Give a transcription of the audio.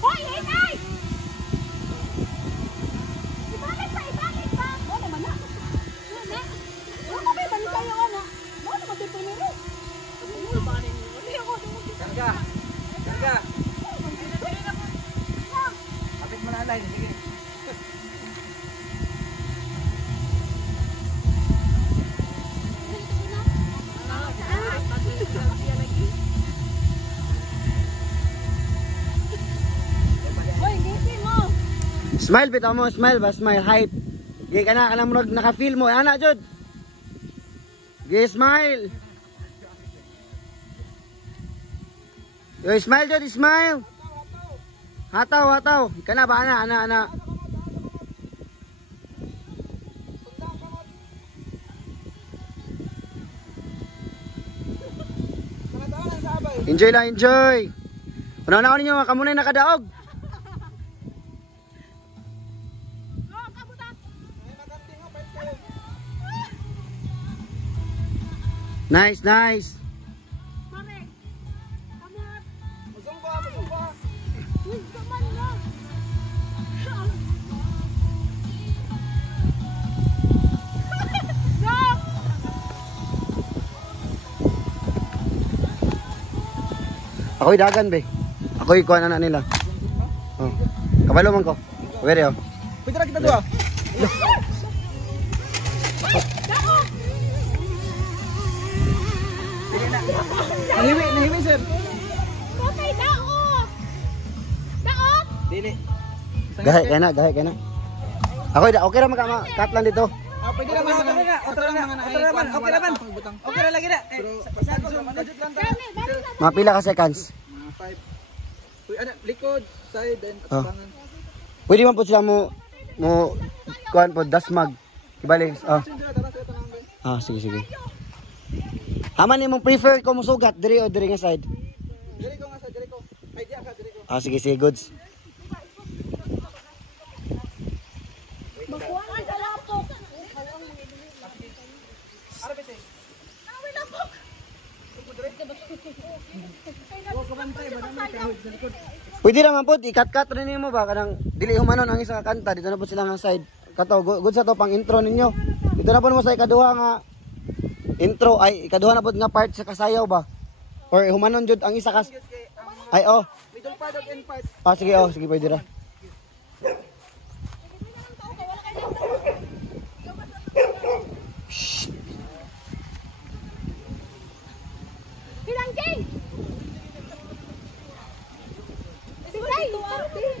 Hoy, hinay! Ibalik pa! O, naman na. Wala. Wala kayo, balik kayo, ana. Wala naman din pinili. Karga! Karga! Kapit mo na alay, sige. Smile bitaw mo, smile ba? Smile, hype. Gay ka na murag naka-feel mo. Ana, Jod. Gay, smile. Yo, smile, Jod, smile. Hataw. Ika na ba, ana. Enjoy lang, enjoy. Una-una ninyo, kamunay nakadaog. Nice. Mami, kamot. Musumba. Uy, kaman na. Stop! Ako'y dagan, be. Ako'y kuha na nila. Oh. Kabalo man ko. Pwede, oh. Pwede na kita doon. Nahiwi, sir. Okay, daot! Daot! Dili. Gahe ka na. Ako'y da, okay ra cut lang dito. Pwede naman. Okay naman. Okay na lagi na. Mga pila ka seconds. 5. Uy, ano, likod, side, then atapangan. Pwede man po sila mo kuhan po, dasmag. Ibalik. Sige. Haman ni mong prefer ko musugat, diri o diri nga side? Diri ko. Idea ka, diri ko. Sige, goods. Magkuha ka sa lapok. Arbite. Awin lapok. Pwede naman po, i-cut rin mo ba? Kanang dili humanon ang isa ka kanta, dito na po sila nga side. Kato, good sa to, pang intro ninyo. Dito na po mo sa ikaduha nga intro, ay ikaduha na po nga part sa kasayaw ba? Or humanon jud ang isa kas... Ay, oh. Middle part of end part. Sige, pwede ra. Bilang Jing! Sigurado, arte.